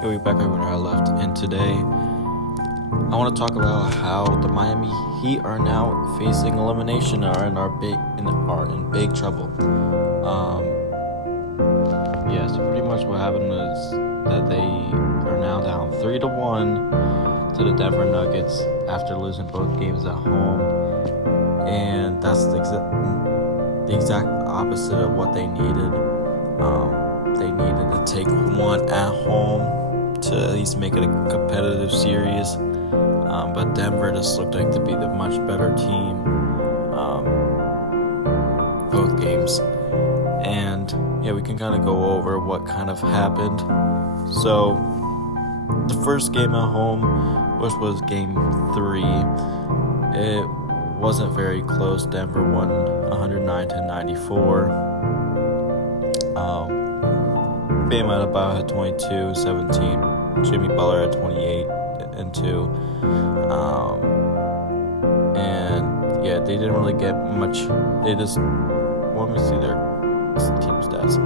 Hey, we're back over where I left, and today I want to talk about how the Miami Heat are now facing elimination, are in big trouble. So pretty much what happened is that they are now down 3-1 to the Denver Nuggets after losing both games at home, and that's the exact opposite of what they needed. They needed to take one at home to at least make it a competitive series, but Denver just looked like to be the much better team both games. And we can kind of go over what kind of happened. So the first game at home, which was game 3, it wasn't very close. Denver won 109-94. Bam Adebayo had 22, 17. Jimmy Butler had 28 and 2. They didn't really get much. They just, let me see their team stats.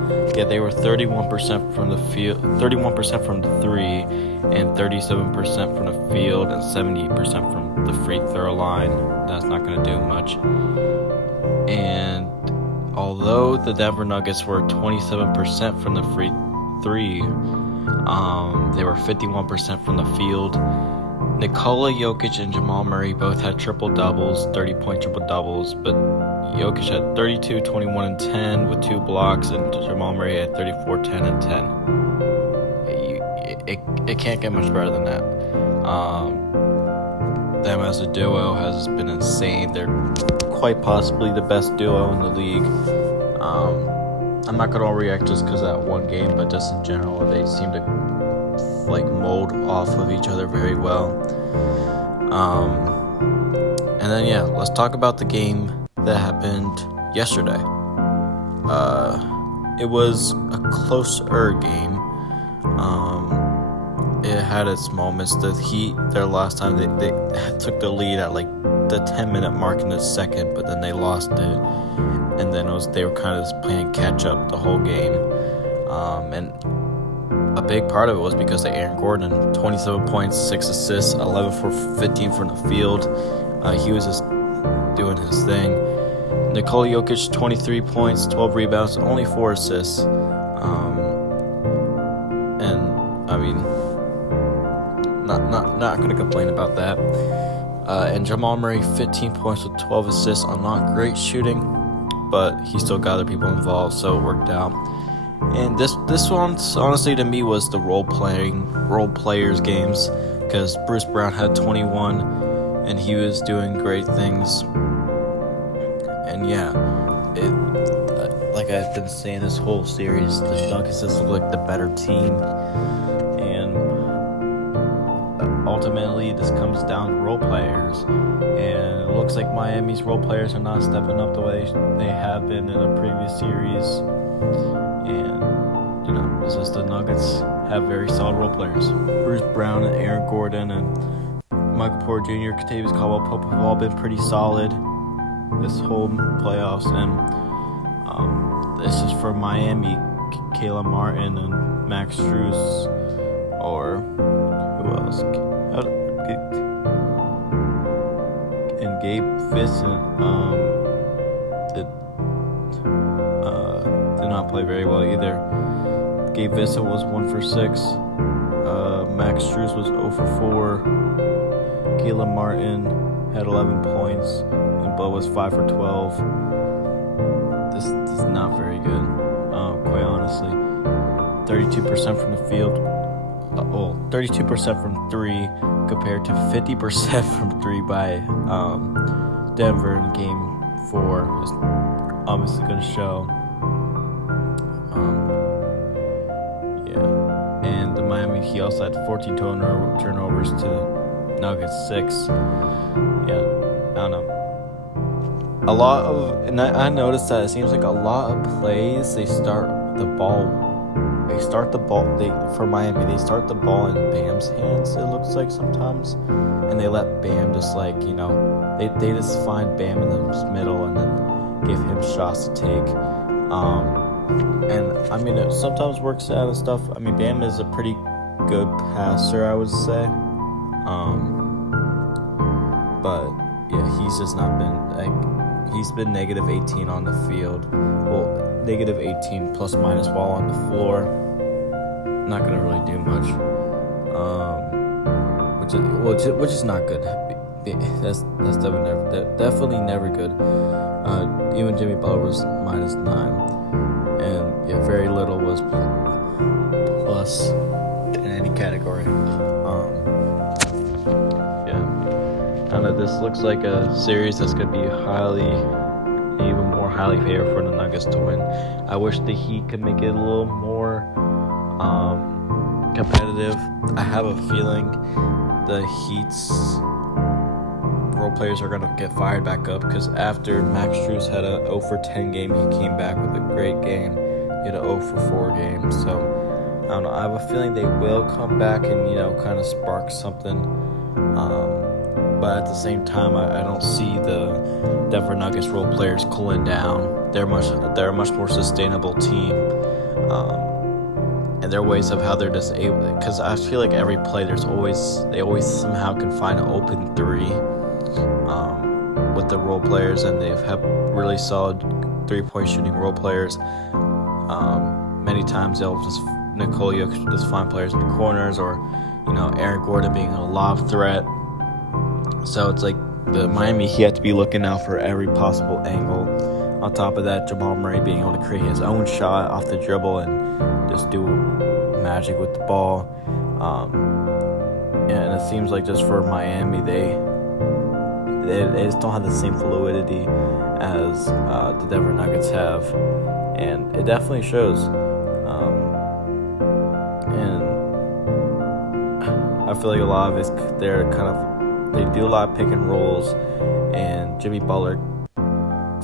They were 31% from the field, 31% from the 3, and 37% from the field, and 78% from the free throw line. That's not going to do much. And although the Denver Nuggets were 27% from the free 3, they were 51% from the field. Nikola Jokic and Jamal Murray both had triple-doubles, 30-point triple-doubles, but Jokic had 32, 21, and 10 with 2 blocks, and Jamal Murray had 34, 10, and 10. It can't get much better than that. Them as a duo has been insane. They're quite possibly the best duo in the league. I'm not going to react just because of that one game, but just in general, they seem to mold off of each other very well. And then let's talk about the game that happened yesterday. It was a closer game. It had its moments. The Heat, their last time, they took the lead at the 10-minute mark in the second, but then they lost it. And then they were kind of just playing catch up the whole game. And a big part of it was because of Aaron Gordon. 27 points, 6 assists, 11 for 15 from the field. He was just doing his thing. Nikola Jokic, 23 points, 12 rebounds, only 4 assists. Not going to complain about that. And Jamal Murray, 15 points with 12 assists on not great shooting, but he still got other people involved, so it worked out. And this one, honestly, to me, was the role players games, because Bruce Brown had 21, and he was doing great things. And like I've been saying this whole series, the Nuggets just look like the better team. And ultimately, this comes down to role players. And it looks like Miami's role players are not stepping up the way they have been in the previous series. And, it's just the Nuggets have very solid role players. Bruce Brown and Aaron Gordon and Michael Porter Jr., Kentavious Caldwell-Pope have all been pretty solid this whole playoffs. And this is for Miami, Caleb Martin and Max Strus, or who else? And Gabe Vincent did not play very well either. Gabe Vincent was 1 for 6. Max Strus was 0 for 4. Caleb Martin had 11 points, and Bo was 5 for 12. This is not very good, quite honestly. 32% from the field. 32% from 3 compared to 50% from 3 by Denver in Game 4. Is obviously going to show. And the Miami Heat also had 14 turnovers to Nuggets 6. I don't know. I noticed that it seems like a lot of plays, for Miami, they start the ball in Bam's hands, it looks like sometimes, and they let Bam just they just find Bam in the middle and then give him shots to take. And it sometimes works out and stuff. Bam is a pretty good passer, I would say. But yeah, he's just not been he's been negative 18 on the field. Well, negative 18 plus minus while on the floor. Not gonna really do much. Which is not good. That's definitely never good. Even Jimmy Butler was minus 9, and yeah, very little was plus in any category. I don't know. This looks like a series that's gonna be even more highly favored for the Nuggets to win. I wish the Heat could make it a little more competitive. I have a feeling the Heat's role players are going to get fired back up, because after Max Strus had a 0 for 10 game, he came back with a great game. He had a 0 for 4 game. So, I don't know. I have a feeling they will come back and, kind of spark something. But at the same time, I don't see the Denver Nuggets role players cooling down. They're a much more sustainable team. And their ways of how they're just able, because I feel like every play they always somehow can find an open three with the role players, and they've had really solid 3-point shooting role players. Many times they'll just Nikola Jokic just find players in the corners, or Aaron Gordon being a lob threat. So it's like the Miami Heat have to be looking out for every possible angle. On top of that, Jamal Murray being able to create his own shot off the dribble and just do magic with the ball. And it seems like just for Miami, they just don't have the same fluidity as the Denver Nuggets have, and it definitely shows. And I feel like a lot of it's they do a lot of pick and rolls, and Jimmy Butler.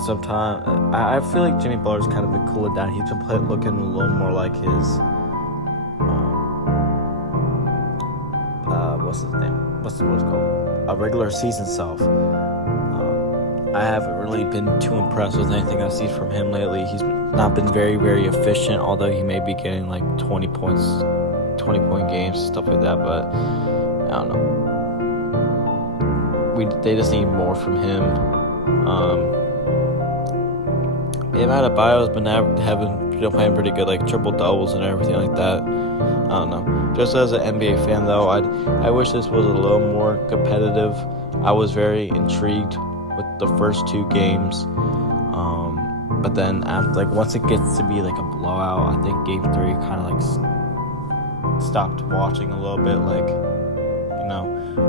Sometimes I feel like Jimmy Butler's kind of been cooling down. He's been looking a little more like his what's his name? What's it called? A regular season self. I haven't really been too impressed with anything I've seen from him lately. He's not been very, very efficient, although he may be getting like 20-point games, stuff like that. But I don't know. They just need more from him. Adebayo has been playing pretty good, like triple doubles and everything like that. I don't know. Just as an NBA fan, though, I wish this was a little more competitive. I was very intrigued with the first 2 games, but then after, once it gets to be like a blowout, I think Game 3 kind of stopped watching a little bit,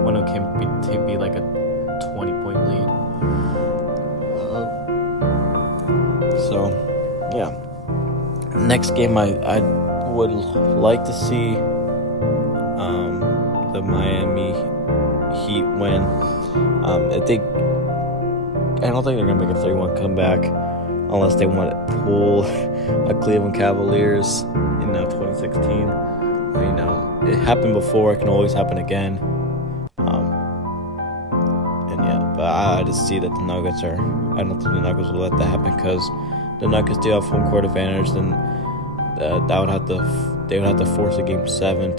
when it came to be like a 20-point lead. So, yeah. Next game, I would like to see the Miami Heat win. I don't think they're going to make a 3-1 comeback unless they want to pull a Cleveland Cavaliers in 2016. It happened before. It can always happen again. But I just see that the Nuggets I don't think the Nuggets will let that happen, because the Nuggets do have home court advantage. Then they would have to force a Game 7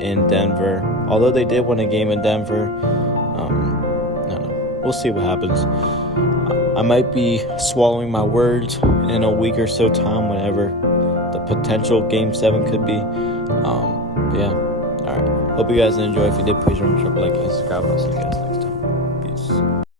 in Denver. Although they did win a game in Denver, I don't know. We'll see what happens. I might be swallowing my words in a week or so time, whenever the potential Game 7 could be. But yeah. All right. Hope you guys enjoy. If you did, please remember to like and subscribe. I'll see you guys next time.